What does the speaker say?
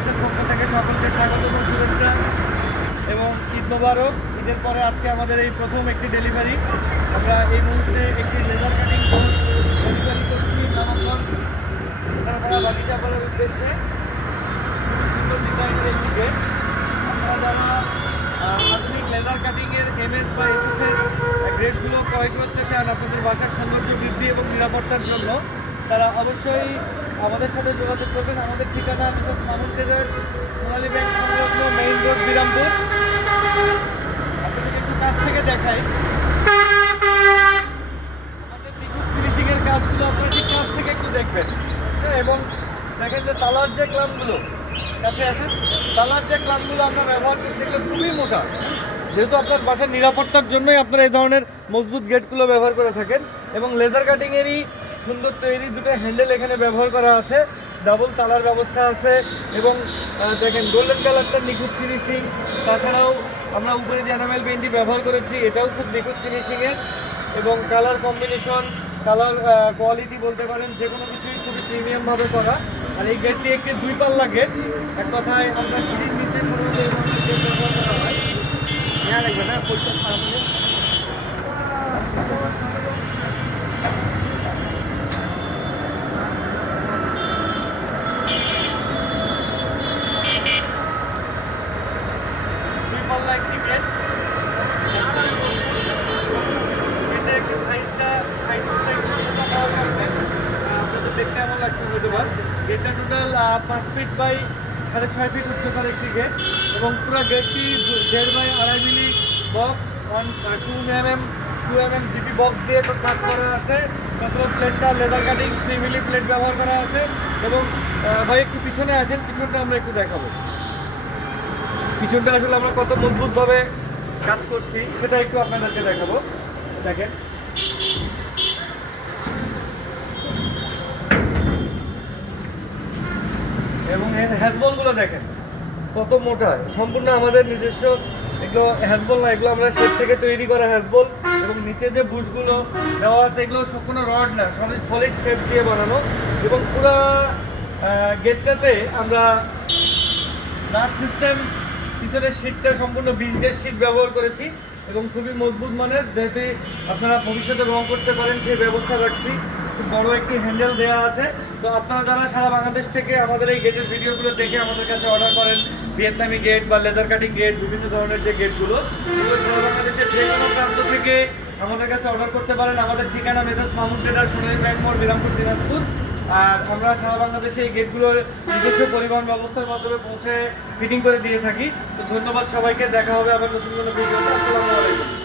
ট্রেডার্সের পক্ষ থেকে সকলকে স্বাগত এবং শুভেচ্ছা এবং ঈদ মোবারক। ঈদের পরে আজকে আমাদের এই প্রথম একটি ডেলিভারি। আমরা এই মুহূর্তে একটি লেজার কাটিং কোর্স ডেলিভারি করছি নারায়ণগঞ্জ উত্তরপাড়া বাগিচাপাড়ার উদ্দেশ্যে। সুন্দর ডিজাইনের একটি গেট। আপনারা যারা আধুনিক লেজার কাটিংয়ের এমএস বা এসএসের গ্রেডগুলো ক্রয় করতে চান আপনাদের বাসার সৌন্দর্য বৃদ্ধি এবং নিরাপত্তার জন্য, তারা অবশ্যই আমাদের সাথে যোগাযোগ করবেন। আমাদের ঠিকানা মিসেস মামুন ট্রেডার্স, সোনালী ব্যাংক সংলগ্ন মেইন রোড, বিরামপুর। আপনাদেরকে একটু কাছ থেকে দেখাই আমাদের নিখুঁত ফিনিশিংয়ের কাজগুলো। আপনারা ঠিক কাছ থেকে একটু দেখবেন এবং দেখেন যে তালার যে ক্লামগুলো কাছে আসেন, তালার যে ক্লামগুলো আমরা ব্যবহার করি সেগুলো খুবই মোটা। যেহেতু আপনার বাসার নিরাপত্তার জন্যই আপনারা এই ধরনের মজবুত গেটগুলো ব্যবহার করে থাকেন। এবং লেজার কাটিংয়েরই সুন্দর তৈরি দুটো হ্যান্ডেল এখানে ব্যবহার করা আছে, ডাবল তালার ব্যবস্থা আছে এবং দেখেন গোল্ডেন কালারটা নিখুঁত ফিনিশিং। তাছাড়াও আমরা উপরে যে এনামেল পেইন্টটি ব্যবহার করেছি এটাও খুব নিখুঁত ফিনিশিংয়ের এবং কালার কম্বিনেশন, কালার কোয়ালিটি বলতে পারেন যে কোনো কিছুই খুবই প্রিমিয়ামভাবে করা। আর এই গেটটি একটি 2 পাল্লা গেট। এক কথায় আমরা সিঁড়ির নিচে মূলত এই ধরনের গেট ব্যবহার করা হয়। লাগবে না পরিষ্কার খারাপ হলে একটি গেট। গেটের একটি আপনাদের দেখতে এমন লাগছে হয়তো বা। গেটটা টোটাল 5 ফিট বাই 6.5 ফিট উচ্চতার একটি গেট এবং পুরো গেটটি 1.5 by 2.5 milli box 2 mm GP box দিয়ে কাজ করা আছে। তাছাড়া প্লেটটা লেদার কাটিং 3 মিলি প্লেট ব্যবহার করা আছে এবং ভাই একটু পিছনে আসেন, পিছনটা আমরা একটু দেখাবো। পিছনটা আসলে আমরা কত মজবুতভাবে কাজ করছি সেটা একটু আপনাদেরকে দেখাবো। দেখেন এবং এর হ্যাজবলগুলো দেখেন কত মোটা, সম্পূর্ণ আমাদের নিজস্ব। এগুলো হ্যাজবল না, এগুলো আমরা শেপ থেকে তৈরি করা হ্যাজবল এবং নিচে যে বুশগুলো দেওয়া আছে এগুলো সব কোনো রড না, সলিড শেপ দিয়ে বানানো। এবং পুরো গেটটাতে আমরা নাট সিস্টেম, পিছনের শীটটা সম্পূর্ণ 20 গেজ শীট ব্যবহার করেছি এবং খুবই মজবুত মানের, যাতে আপনারা ভবিষ্যতে রং করতে পারেন সেই ব্যবস্থা রাখছি। খুব বড় একটি হ্যান্ডেল দেওয়া আছে। তো আপনারা যারা সারা বাংলাদেশ থেকে আমাদের এই গেটের ভিডিওগুলো দেখে আমাদের কাছে অর্ডার করেন, ভিয়েতনামি গেট বা লেজার কাটিং গেট, বিভিন্ন ধরনের যে গেটগুলো, এগুলো সারা বাংলাদেশের যে কোনো প্রান্ত থেকে আমাদের কাছে অর্ডার করতে পারেন। আমাদের ঠিকানা মিসেস মামুন ট্রেডার্স, সোনালী ব্যাংক মোড়, বিরামপুর, দিনাজপুর। আর আমরা সারা বাংলাদেশে এই গেটগুলোর নিজস্ব পরিবহন ব্যবস্থার মাধ্যমে পৌঁছে ফিটিং করে দিয়ে থাকি। তো ধন্যবাদ সবাইকে, দেখা হবে আবার নতুন কোনো ভিডিওতে। আসসালামু আলাইকুম।